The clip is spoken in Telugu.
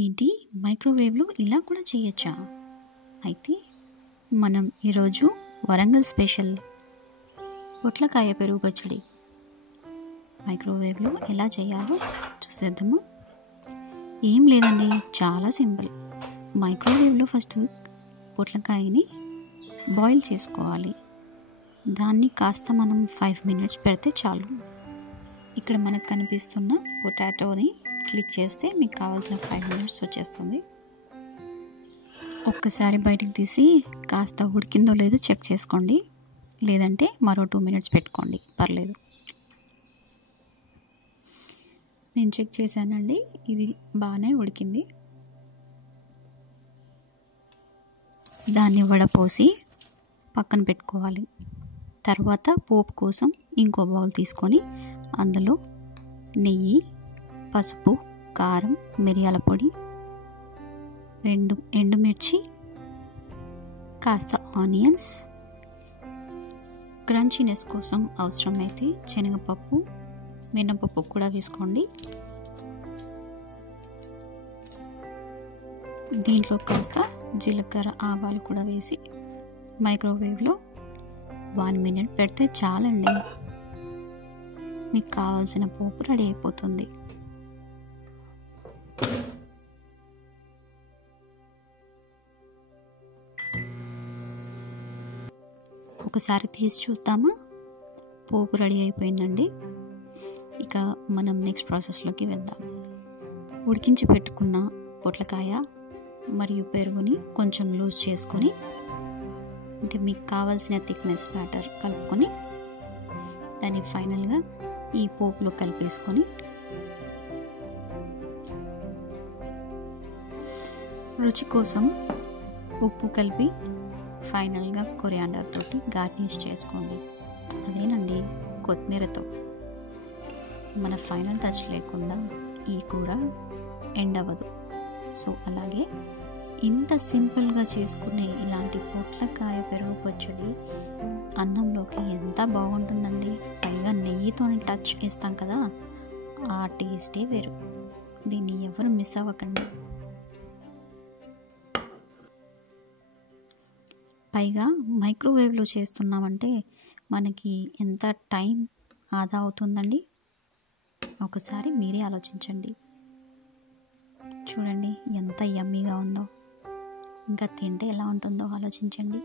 ఏంటి మైక్రోవేవ్లో ఇలా కూడా చేయొచ్చా? అయితే మనం ఈరోజు వరంగల్ స్పెషల్ పొట్లకాయ పెరుగు పచ్చడి మైక్రోవేవ్లో ఎలా చేయాలో చూసేద్దాము. ఏం లేదండి, చాలా సింపుల్. మైక్రోవేవ్లో ఫస్ట్ పొట్లకాయని బాయిల్ చేసుకోవాలి. దాన్ని కాస్త మనం 5 minutes పెడితే చాలు. ఇక్కడ మనకు కనిపిస్తున్న పొటాటోని క్లిక్ చేస్తే మీకు కావాల్సిన 5 minutes వచ్చేస్తుంది. ఒక్కసారి బయటికి తీసి కాస్త ఉడికిందో లేదో చెక్ చేసుకోండి, లేదంటే మరో 2 minutes పెట్టుకోండి, పర్లేదు. నేను చెక్ చేశానండి, ఇది బాగానే ఉడికింది. దాన్ని వడపోసి పక్కన పెట్టుకోవాలి. తర్వాత పోపు కోసం ఇంకో బౌల్ తీసుకొని అందులో నెయ్యి, పసుపు, కారం, మిరియాల పొడి, 2 ఎండుమిర్చి, కాస్త ఆనియన్స్, క్రంచీనెస్ కోసం అవసరమైతే శనగపప్పు, మినపప్పు కూడా వేసుకోండి. దీంట్లో కాస్త జీలకర్ర, ఆవాలు కూడా వేసి మైక్రోవేవ్లో 1 minute పెడితే చాలండి. మీకు కావాల్సిన పోపు రెడీ అయిపోతుంది. ఒకసారి తీసి చూద్దామా? పోపు రెడీ అయిపోయిందండి. ఇక మనం నెక్స్ట్ ప్రాసెస్లోకి వెళ్దాం. ఉడికించి పెట్టుకున్న పొట్లకాయ మరియు పెరుగుని కొంచెం లూజ్ చేసుకొని, అంటే మీకు కావాల్సిన థిక్నెస్ బ్యాటర్ కలుపుకొని దాన్ని ఫైనల్గా ఈ పోపులో కలిపేసుకొని రుచి కోసం ఉప్పు కలిపి ఫైనల్గా కొరియాండర్ తోటి గార్నిష్ చేసుకోండి. అదేనండి, కొత్తిమీరతో. మన ఫైనల్ టచ్ లేకుండా ఈ కూర ఎండ్ అవ్వదు. సో అలాగే ఇంత సింపుల్గా చేసుకునే ఇలాంటి పొట్లకాయ పెరుగు పచ్చడి అన్నంలోకి ఎంత బాగుంటుందండి. పైగా నెయ్యితో టచ్ ఇస్తాం కదా, ఆ టేస్టే వేరు. దీన్ని ఎవరు మిస్ అవ్వకండి. పైగా మైక్రోవేవ్లో చేస్తున్నామంటే మనకి ఎంత టైం ఆదా అవుతుందండి. ఒకసారి మీరే ఆలోచించండి. చూడండి ఎంత యమ్మీగా ఉందో. ఇంకా తింటే ఎలా ఉంటుందో ఆలోచించండి.